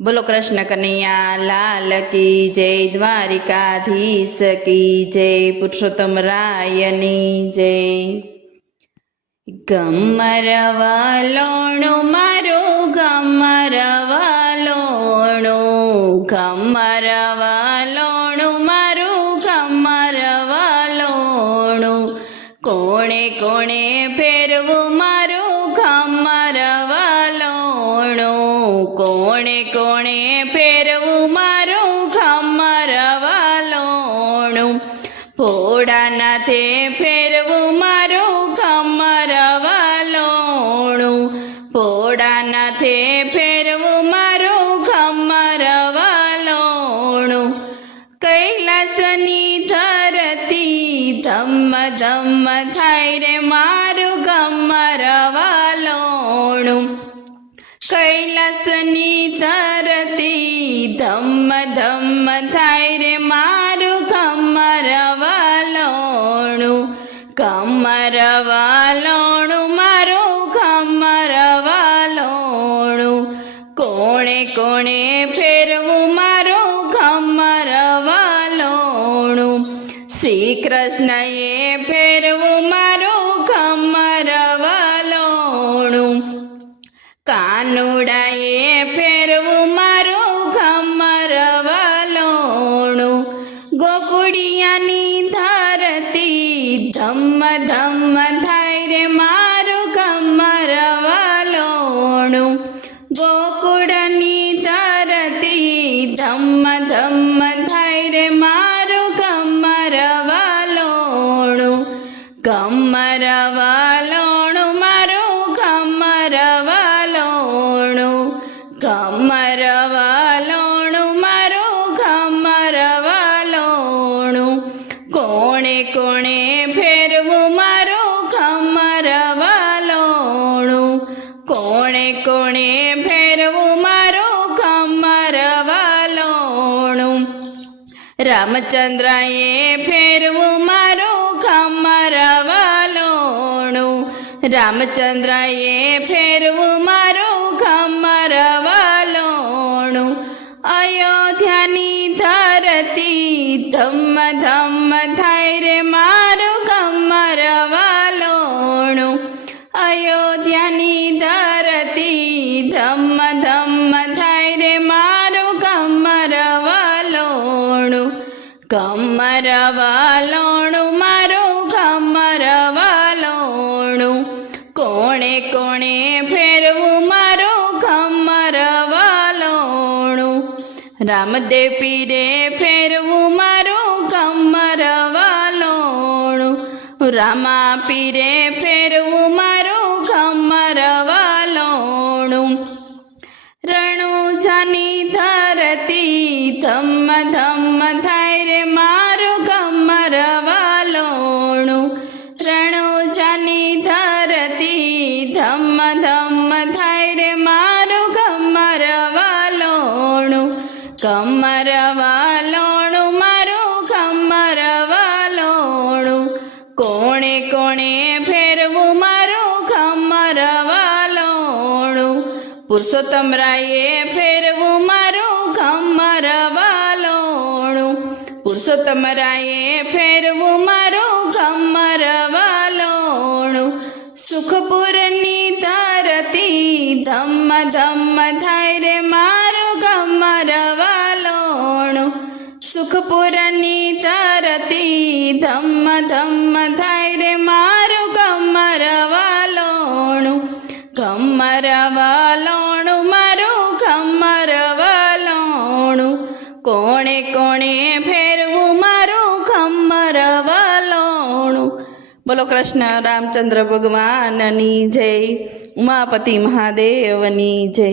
बोलो कृष्ण कन्हैया लाल की जय, द्वारिकाधीश की जय, पुरुषोत्तम रायनी जय। गमरवालोणु मारो गमरवालोणु, गमरवालोणु मारो गमरवालोणु, कोणे कोणे फेरवू मारो गमरवालोणु, कोणे कोणे फेरवू मारो गमरवालोणु, भोळानाथे फेरवू मारो गमरवालोणु, भोळानाथे फेरवू मारो गमरवालोणु, कैलासनी धरती धम्म धम्म थाय रे मारो गमरवालोणु, कैलासनी धरती धम्म धम्म थाय रे मारो गमरवालोणु, गमरवालोणु मारो गमरवालोणु, कोणे कोणे फेरवू मारो गमरवालोणु, श्री कृष्णए फेरवू मारो गमरवालोणु, कानुडाए फेरवू मारो गमरवालोणु, गोकुळियानी धरती धम्म धम्म थाय रे मारो गमरवालोणु, गोकुळनी धरती धम्म धम्म थाय रे मारो गमरवालोणु, गमरवालोणु मारो गमरवालोणु, गमरवालोणु मारो गमरवालोणु, कोणे कोणे फेरवू मारो गमरवालोणु, कोणे कोणे फेरवू मारो गमरवालोणु, रामचंद्राए फेरवू मारो गमरवालोणु, रामचंद्राए फेरवू मारो गमरवालोणु, अयोध्यानी धरती धम्म धम्म थाय रे मारो गमरवालोणु, अयोध्यानी धरती धम्म धम्म थाय रे मारो गमरवालोणु, गमरवालोणु मारो गमरवालोणु, कोणे कोणे फेरवू मारो गमरवालोणु, रामदेव पीरे फेरवू मारो गमरवालोणु, रामा पीरे फेरवू मारो गमरवालोणु, रણુજાની ધરતી ધમ્મ ધમ્મ થાય રે મારો ગમરવાલોણુ, રણુજાની ધરતી ધમ્મ ધમ્મ થાય રે મારો ગમરવાલોણુ, ગમરવાલોણુ મારો ગમરવાલોણુ, કોણે કોણે ફેરવું મારો ગમરવાલોણુ, પુરુષોત્તમ રાયે ફેરવું મારો ગમરવાલોણુ, પુરુષોત્તમ રાયે ફેરવું મારો ગમરવાલોણુ, સુખપુરની ધરતી ધમ્મ ધમ્મ થાય રે મારો ગમરવાલોણુ, સુખપુરની ધરતી ધમ્મ ધમ્મ થાય રે મારો ગમરવાલોણુ, ગમરવાલોણુ મારો ગમરવાલોણુ, કોણે કોણે ફેરવું મારો ગમરવાલોણુ। બોલો કૃષ્ણ રામચંદ્ર ભગવાનની જય, ઉમાપતિ મહાદેવની જય।